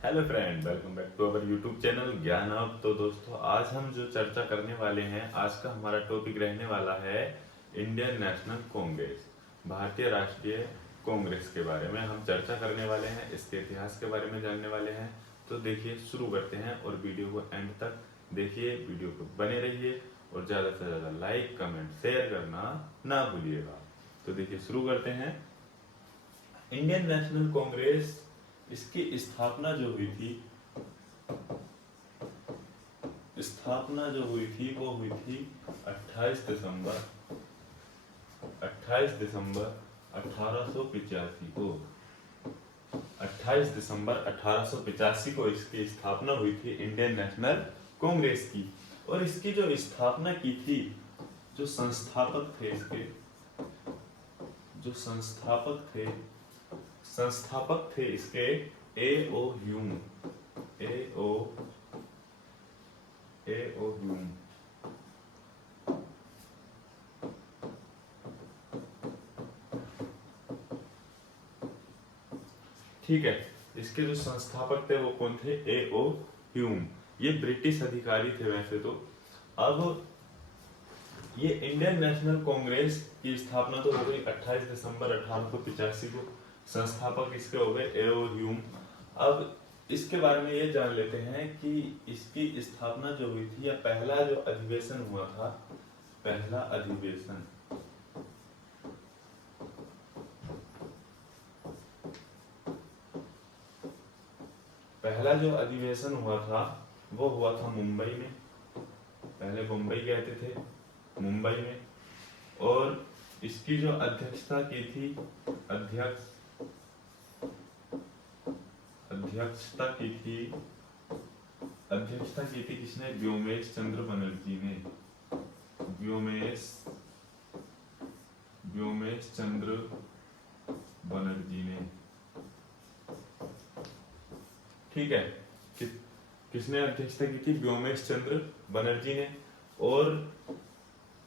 Hello friend, welcome back to our YouTube channel Gyan अब। तो दोस्तों, आज हम जो चर्चा करने वाले हैं, आज का हमारा टॉपिक रहने वाला है इंडियन नेशनल कांग्रेस, भारतीय राष्ट्रीय कांग्रेस के बारे में हम चर्चा करने वाले हैं, इसके इतिहास के बारे में जानने वाले हैं। तो देखिए, शुरू करते हैं और वीडियो को एंड तक देखिए, वीडियो को बने रहिए और ज़्यादा से ज़्यादा लाइक कमेंट शेयर करना ना भूलिएगा। तो देखिए, शुरू करते हैं। इंडियन नेशनल कांग्रेस, इसकी स्थापना जो हुई थी वो हुई थी 28 दिसंबर 1885 को। 28 दिसंबर 1885 को इसकी स्थापना हुई थी इंडियन नेशनल कांग्रेस की। और इसकी जो स्थापना की थी, जो संस्थापक थे इसके, जो संस्थापक थे इसके ए ओ ह्यूम। ए ओ ह्यूम। ठीक है, इसके जो संस्थापक थे वो कौन थे? ए ओ ह्यूम। ये ब्रिटिश अधिकारी थे वैसे तो। अब ये इंडियन नेशनल कांग्रेस की स्थापना तो हो गई 28 दिसंबर 1885 को। संस्थापक इसके हो गए ए ओ ह्यूम। अब इसके बारे में ये जान लेते हैं कि इसकी स्थापना जो हुई थी, या पहला जो अधिवेशन हुआ था, पहला अधिवेशन पहला जो अधिवेशन हुआ था वो हुआ था मुंबई में। पहले मुंबई कहते थे, मुंबई में। और इसकी जो अध्यक्षता की थी, अध्यक्षता की थी किसने? व्योमेश चंद्र बनर्जी ने। व्योमेश चंद्र बनर्जी ने। ठीक है, किसने अध्यक्षता की थी? व्योमेश चंद्र बनर्जी ने। और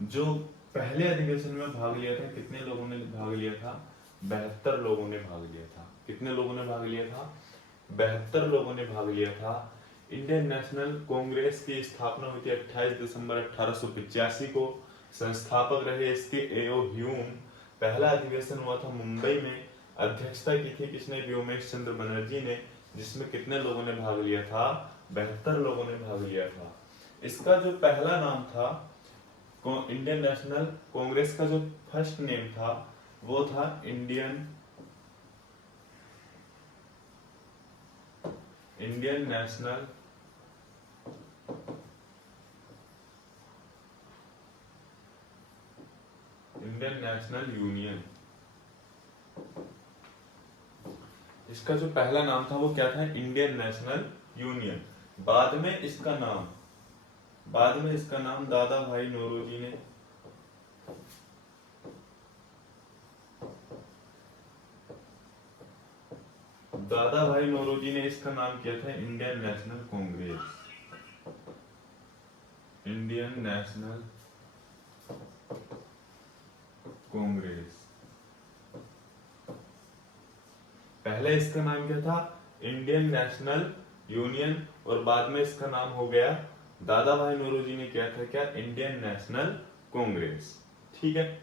जो पहले अधिवेशन में भाग लिया था, कितने लोगों ने भाग लिया था? 72 लोगों ने भाग लिया था। कितने लोगों ने भाग लिया था? 72 लोगों ने भाग लिया था। इंडियन नेशनल कांग्रेस की स्थापना हुई थी 28 दिसंबर 1885 को। संस्थापक रहे इसके ए ओ ह्यूम। पहला अधिवेशन हुआ था मुंबई में। अध्यक्षता की थी किसने? व्योमेश चंद्र बनर्जी ने। जिसमें कितने लोगों ने भाग लिया था? 72 लोगों ने भाग लिया था। इसका जो पहला नाम था, इंडियन नेशनल कांग्रेस का जो फर्स्ट नेम था वो था इंडियन नेशनल यूनियन। इसका जो पहला नाम था वो क्या था? Indian national union. बाद में इसका नाम दादा भाई नौरोजी ने, इसका नाम किया था Indian national Congress. Indian national Congress. पहले इसका नाम क्या था? Indian national union. और बाद में इसका नाम हो गया, दादा भाई नौरोजी ने किया था क्या? Indian national Congress. ठीक है,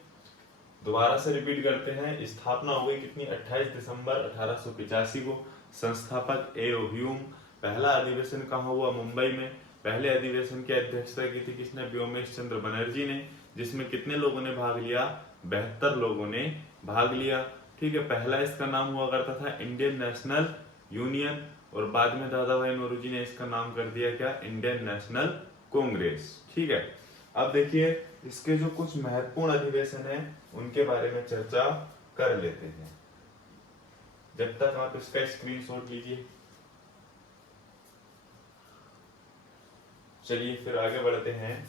दोबारा से रिपीट करते हैं। स्थापना हो गई कितनी? 28 दिसंबर 1885 को। संस्थापक ए ओ ह्यूम। पहला अधिवेशन कहाँ हुआ? मुंबई में। पहले अधिवेशन की अध्यक्षता की थी किसने? व्योमेश चंद्र बनर्जी ने। जिसमें कितने लोगों ने भाग लिया? 72 लोगों ने भाग लिया। ठीक है, पहला इसका नाम हुआ करता था इंडियन नेशनल यूनियन। और बाद में दादा भाई नौरोजी ने इसका नाम कर दिया क्या? Indian national Congress. ठीक है, अब देखिए इसके जो कुछ महत्वपूर्ण अधिवेशन है उनके बारे में चर्चा कर लेते हैं। जब तक आप इसका स्क्रीनशॉट लीजिए। चलिए फिर आगे बढ़ते हैं।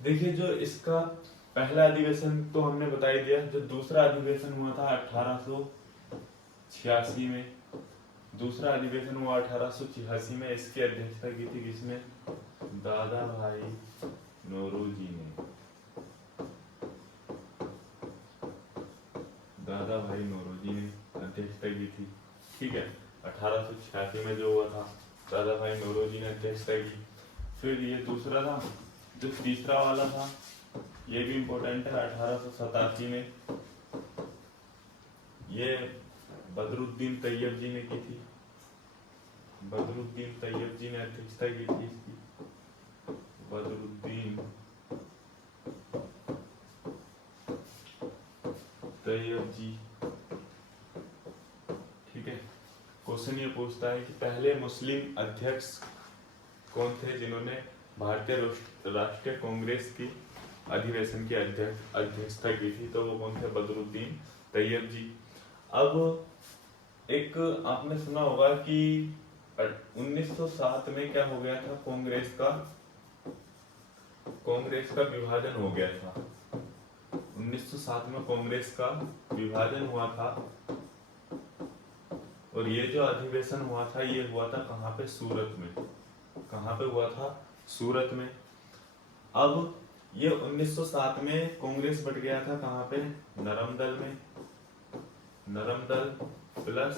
देखिए, जो इसका पहला अधिवेशन तो हमने बता ही दिया। जो दूसरा अधिवेशन हुआ था 1886 में, दूसरा अधिवेशन हुआ 1886 में। इसकी अध्यक्षता की थी किसने? दादा भाई नौरोजी ने। दादा भाई नौरोजी ने अध्यक्षता की थी। ठीक है, 1886 में जो हुआ था, दादा भाई नौरोजी ने अध्यक्षता की। फिर ये दूसरा था। जो तीसरा वाला था ये भी इम्पोर्टेंट है, 1887 में ये बदरुद्दीन तैयब जी ने की थी। बदरुद्दीन तैयब जी ने अध्यक्षता की थी इसकी। बदरुद्दीन तैयब जी। ठीक है, क्वेश्चन ये पूछता है कि पहले मुस्लिम अध्यक्ष कौन थे जिन्होंने भारतीय राष्ट्रीय कांग्रेस की अधिवेशन की अध्यक्षता की थी? तो वो कौन थे? बदरुद्दीन तैयब जी। अब एक आपने सुना होगा कि 1907 में क्या हो गया था? कांग्रेस का विभाजन हो गया था। 1907 में कांग्रेस का विभाजन हुआ था और ये जो अधिवेशन हुआ था ये हुआ था कहाँ पे? सूरत में। कहाँ पे हुआ था? सूरत में। अब ये 1907 में कांग्रेस बट गया था कहाँ पे? नरम दल में। नरम दल प्लस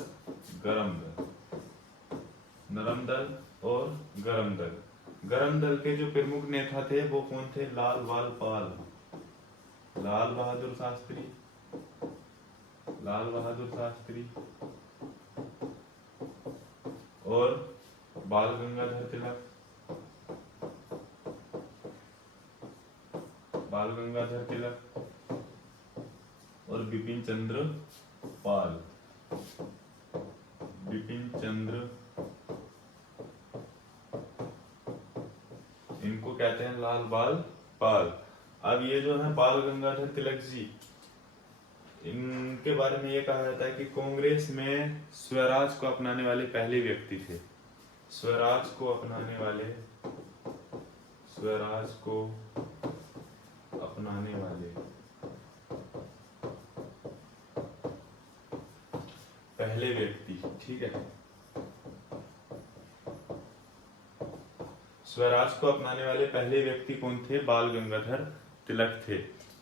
गरम दल। नरम दल और गरम दल। गरम दल के जो प्रमुख नेता थे वो कौन थे? लाल बाल पाल, लाल बहादुर शास्त्री, लाल बहादुर शास्त्री और बाल गंगाधर तिलक, बाल गंगाधर तिलक और बिपिन चंद्र पाल। बिपिन चंद्र, इनको कहते हैं लाल बाल पाल। अब ये जो है बाल गंगाधर तिलक जी, इनके बारे में ये कहा जाता है कि कांग्रेस में स्वराज को अपनाने वाले पहले व्यक्ति थे। स्वराज को अपनाने वाले, स्वराज को अपनाने वाले पहले व्यक्ति। ठीक है, स्वराज को अपनाने वाले पहले व्यक्ति कौन थे? बाल गंगाधर तिलक थे।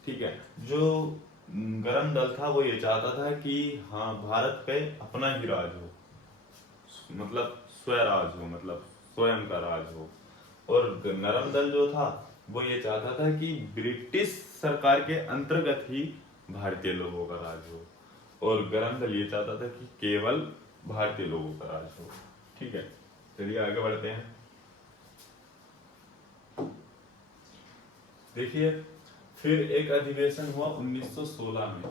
ठीक है, जो गरम दल था वो ये चाहता था कि हाँ भारत पे अपना ही राज हो, मतलब स्वराज हो, मतलब स्वयं का राज हो। और नरम दल जो था वो ये चाहता था कि ब्रिटिश सरकार के अंतर्गत ही भारतीय लोगों का राज हो। और गरम दल ये चाहता था कि केवल भारतीय लोगों का राज हो। ठीक है, चलिए आगे बढ़ते हैं। देखिए, फिर एक अधिवेशन हुआ 1916 में।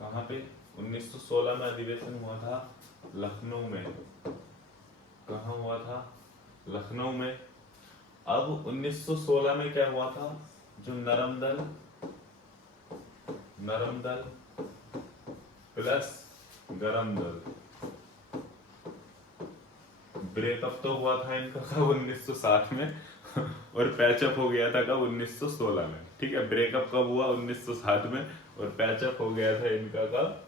कहाँ पे? 1916 में अधिवेशन हुआ था लखनऊ में। कहाँ हुआ था? लखनऊ में। अब 1916 में क्या हुआ था? जो नरम दल प्लस गरम दल, ब्रेकअप तो हुआ था इनका कब? 1960 में और पैचअप हो गया था कब? 1916 में। ठीक है, ब्रेकअप कब हुआ? 1960 में और पैचअप हो गया था इनका कब?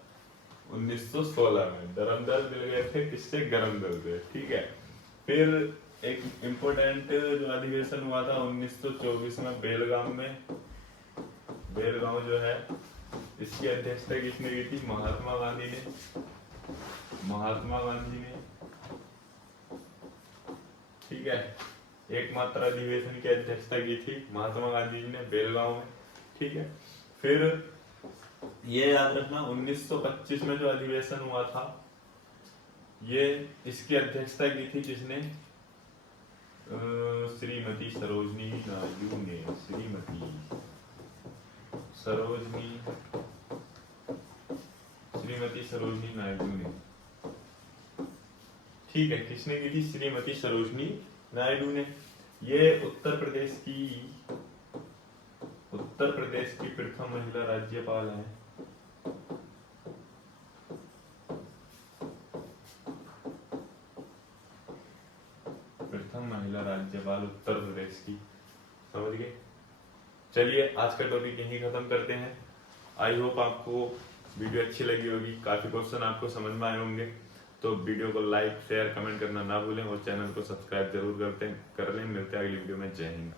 1916 में। गरम दल मिल गए थे किससे? गरम दल से। ठीक है, फिर एक इम्पोर्टेंट जो अधिवेशन हुआ था 1924 में बेलगाम में। बेलगाम जो है इसकी अध्यक्षता किसने की थी? महात्मा गांधी ने। महात्मा गांधी ने। ठीक है, एकमात्र अधिवेशन की अध्यक्षता की थी महात्मा गांधी जी ने बेलगांव में। ठीक है, फिर ये याद रखना 1925 में जो अधिवेशन हुआ था ये इसकी अध्यक्षता की थी किसने? श्रीमती सरोजनी नायडू ने। श्रीमती सरोजनी नायडू ने। ठीक है, किसने की थी? श्रीमती सरोजनी नायडू ने। ये उत्तर प्रदेश की प्रथम महिला राज्यपाल है। प्रथम महिला राज्यपाल उत्तर प्रदेश की। समझ गए? चलिए आज का टॉपिक यहीं खत्म करते हैं। आई होप आपको वीडियो अच्छी लगी होगी, काफी क्वेश्चन आपको समझ में आए होंगे। तो वीडियो को लाइक शेयर कमेंट करना ना भूलें और चैनल को सब्सक्राइब जरूर कर लें। मिलते हैं अगली वीडियो में। जय हिंद।